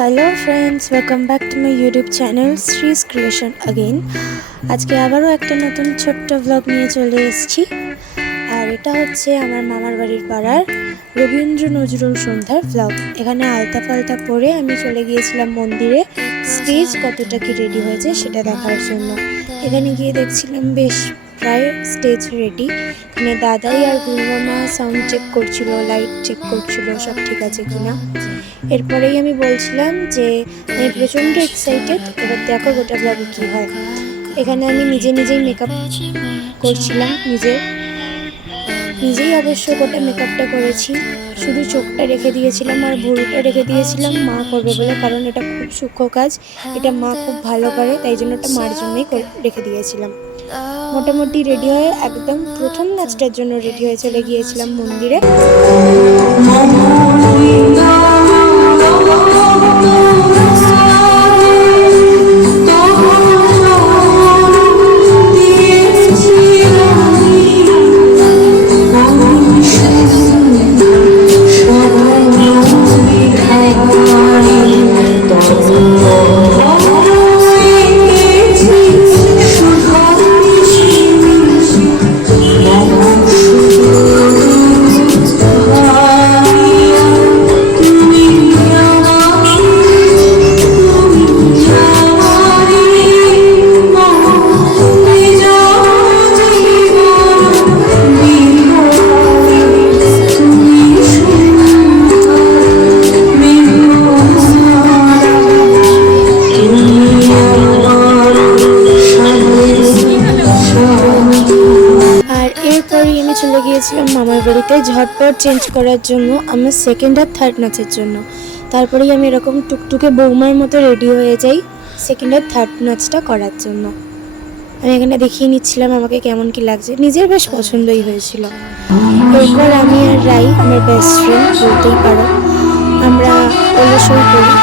Hello friends, welcome back to my YouTube channel Shree's creation again. আজকে আবারও একটা নতুন ছোট্ট ব্লগ নিয়ে চলে এসেছি। আর এটা হচ্ছে আমার মামার বাড়ির পাড়ার রবীন্দ্র নজরুল সন্ধ্যার ব্লগ। এখানে আলতা ফালতা পরে আমি চলে গিয়েছিলাম মন্দিরে। স্টেজ কতটা কি রেডি হয়েছে সেটা দেখার জন্য। এখানে গিয়ে দেখছিলাম বেশ প্রায় স্টেজ রেডি। এখানে দাদাই আর গুরুমামা সাউন্ড চেক করছিল, লাইট চেক করছিল সব ঠিক আছে কিনা। এরপরেই আমি বলছিলাম যে আমি প্রচণ্ড এক্সাইটেড, এবার দেখো গোটা ব্লগে কী হয়। এখানে আমি নিজেই মেকআপ করছিলাম, নিজেই অবশ্য গোটা মেকআপটা করেছি। শুধু চোখটা রেখে দিয়েছিলাম আর ভুরুটা রেখে দিয়েছিলাম মা করবে বলে, কারণ এটা খুব সূক্ষ্ম কাজ, এটা মা খুব ভালো করে, তাই জন্য এটা মার জন্যই রেখে দিয়েছিলাম। মোটামুটি রেডি হয়ে একদম প্রথম নাচটার জন্য রেডি হয়ে চলে গিয়েছিলাম মন্দিরে। চলে গিয়েছিলাম মামার বাড়িতে ঝটপট চেঞ্জ করার জন্য আমার সেকেন্ড আর থার্ড নাচের জন্য। তারপরেই আমি এরকম টুকটুকে বৌমার মতো রেডি হয়ে যাই সেকেন্ড আর থার্ড নাচটা করার জন্য। আমি এখানে দেখিয়ে নিচ্ছিলাম আমাকে কেমন কি লাগছে, নিজের বেশ পছন্দই হয়েছিল। এরপর আমি আর রাই, আমার বেস্ট ফ্রেন্ড বলতেই পারো, আমরা ওলসই করি।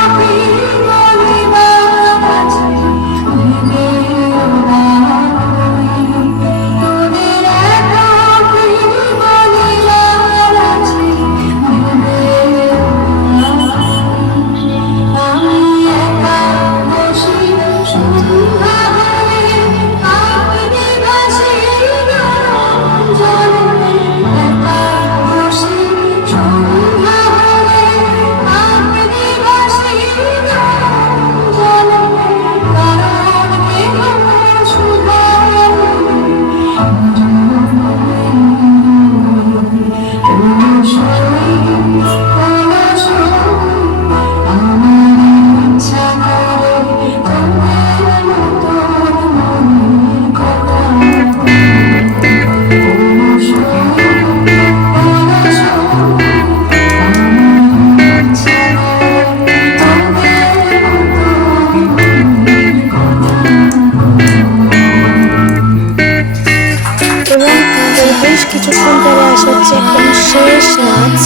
কিছুক্ষণ পরে আসা হচ্ছে একদম শেষ নাচ,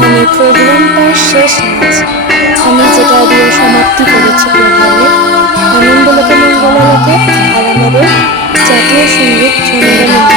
মানে প্রোগ্রামটার শেষ নাচ। আমি যেটা দিয়ে সমাপ্তি করেছি প্রোগ্রামে, আনন্দলোকে মঙ্গললোকে, আর আমাদের জাতীয় সঙ্গীত জনগণ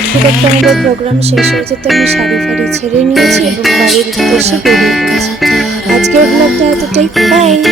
দেখতে দেখতে আমাদের প্রোগ্রাম শেষ হয়ে যেতে আমি শাড়ি ফাড়ি ছেড়ে নিয়েছি এবং বাড়ির উদ্দেশ্যে বেরিয়ে পড়েছি। আজকের ব্লগটা এতটাই, বাই।